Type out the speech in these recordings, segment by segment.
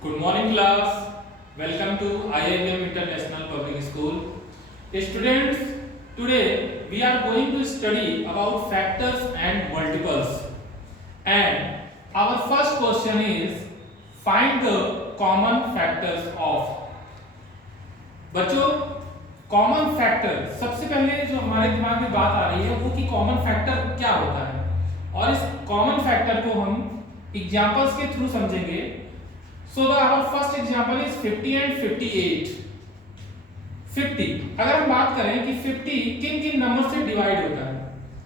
Good morning class. Welcome to IIM International Public School. Students, today we are going to study about factors and multiples. And our first question is find the common factors of. बच्चों, common factor सबसे पहले जो हमारे दिमाग में बात आ रही है वो कि कॉमन फैक्टर क्या होता है, और इस कॉमन फैक्टर को हम एग्जांपल्स के थ्रू समझेंगे. So our first example is 50 and 58. 50 अगर हम बात करें कि 50 किन किन नंबर से डिवाइड होता है,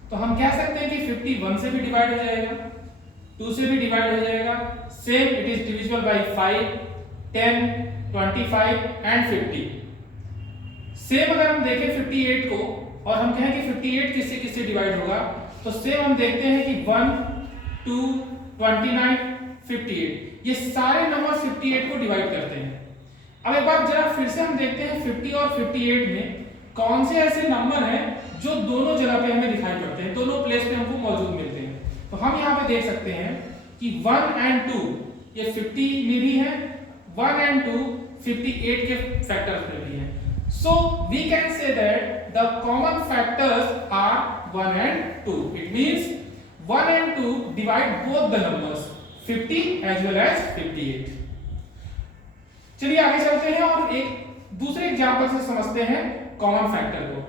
तो हम कह सकते हैं कि 50 1 से भी डिवाइड हो जाएगा, 2 से भी डिवाइड हो जाएगा. Same it is divisible by 5, 10, 25 and 50. Same अगर हम देखें 58 को और हम कहें कि 58 किससे किससे डिवाइड होगा, तो सेम हम देखते हैं कि 1, 2, 29, 58 ये सारे नंबर 58 को डिवाइड करते हैं. अब एक बार जरा फिर से हम देखते हैं 50 और 58 में कौन से ऐसे नंबर हैं जो दोनों जगह पे हमें दिखाई पड़ते हैं, दोनों प्लेस पे हमको मौजूद मिलते हैं. तो हम यहाँ पे देख सकते हैं कि 1 and 2 ये 50 में भी है, 1 and 2 58 के फैक्टर्स में भी है. So we can say that the common factors are 1 and 2. It means 1 and 2 divide both the numbers 50 as well as 58. चलिए आगे चलते हैं और एक दूसरे एग्जांपल से समझते हैं कॉमन फैक्टर को.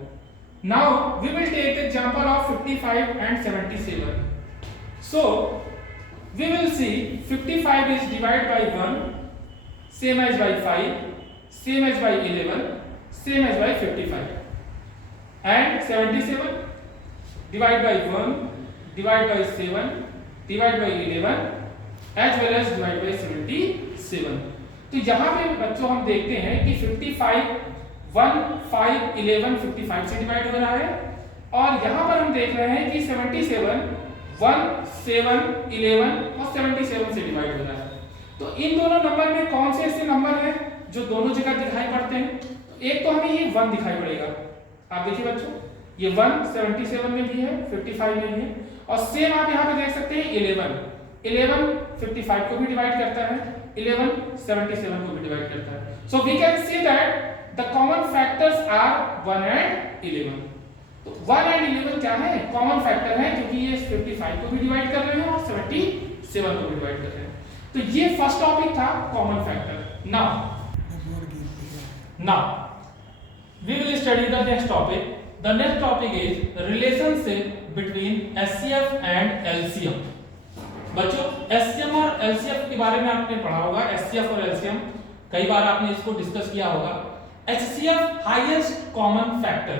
Now we will take the example of 55 and 77. So we will see 55 is divided by 1, same as by 5, same as by 11, same as by 55, and 77 divide by 1, divide by 7, divide by 11 as well as divide by 77. तो यहाँ पे बच्चों हम देखते हैं कि 55 1, 5, 11 55 से divide हो रहा है, और यहाँ पर हम देख रहे हैं कि 77 1, 7, 11 और 77 से डिवाइड हो रहा है. तो इन दोनों नंबर में कौन से ऐसे नंबर हैं जो दोनों जगह दिखाई पड़ते हैं. तो एक तो हमें ये 1 दिखाई पड़ेगा. आप देखिए बच्चों, ये 1 77 में भी है, 55 में भी है, और सेम आप यहाँ पे देख सकते हैं 11 55 को भी डिवाइड करता है, 11 77 को भी डिवाइड करता है. So we can see that the common factors are 1 and 11. तो 1 and 11 क्या है, कॉमन फैक्टर है, क्योंकि ये 55 को भी डिवाइड कर रहे हैं और 77 को भी डिवाइड कर रहे हैं. तो ये फर्स्ट टॉपिक था common factor. Now we will study the next topic. The next topic is relationship between HCF and LCM. बच्चों, HCM और LCM के बारे में आपने पढ़ा होगा. HCF और LCM कई बार आपने इसको डिस्कस किया होगा. HCF highest common factor,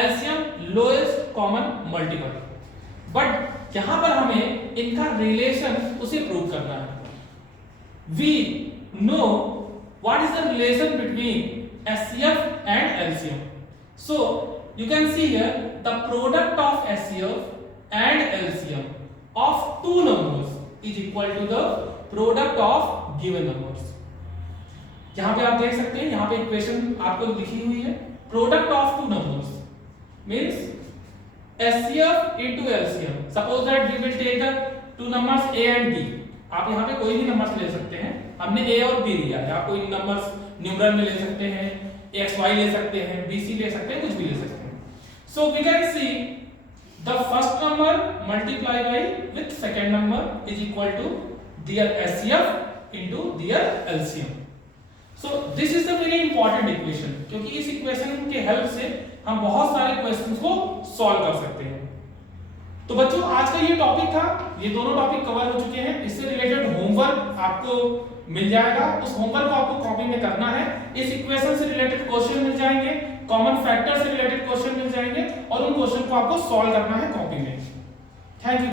LCM lowest common multiple. But यहां पर हमें इनका रिलेशन उसे प्रूव करना है. We know what is the relation between HCF and LCM. So you can see here the product of HCF and LCM of two numbers is equal to the product of given numbers. यहां पे आप देख सकते हैं, यहां पे equation आपको लिखी हुई है. Product of two numbers means HCF into LCM. Suppose that we will take the two numbers A and B. आप यहाँ पे कोई भी नंबर्स ले सकते हैं. हमने A और B लिया है, आप कोई नंबर्स न्यूमरल में ले सकते हैं, XY ले सकते हैं, BC ले सकते हैं, कुछ भी ले सकते हैं. So we can see the first number multiply by with second number is equal to their HCF into their LCM. So this is the very important equation, क्योंकि इस इक्वेशन के हेल्प से हम बहुत सारे क्वेश्चंस को सॉल्व कर सकते हैं. तो बच्चों, आज का ये टॉपिक था, ये दोनों टॉपिक कवर हो चुके हैं. इससे रिलेटेड होमवर्क आपको मिल जाएगा. उस होमवर्क को आपको कॉपी में करना है. इस इक्वेशन से रिलेटेड क्वेश्चन मिल जाएंगे, कॉमन फैक्टर से रिलेटेड क्वेश्चन मिल जाएंगे, और उन क्वेश्चन को आपको सॉल्व करना है कॉपी में. Thank you.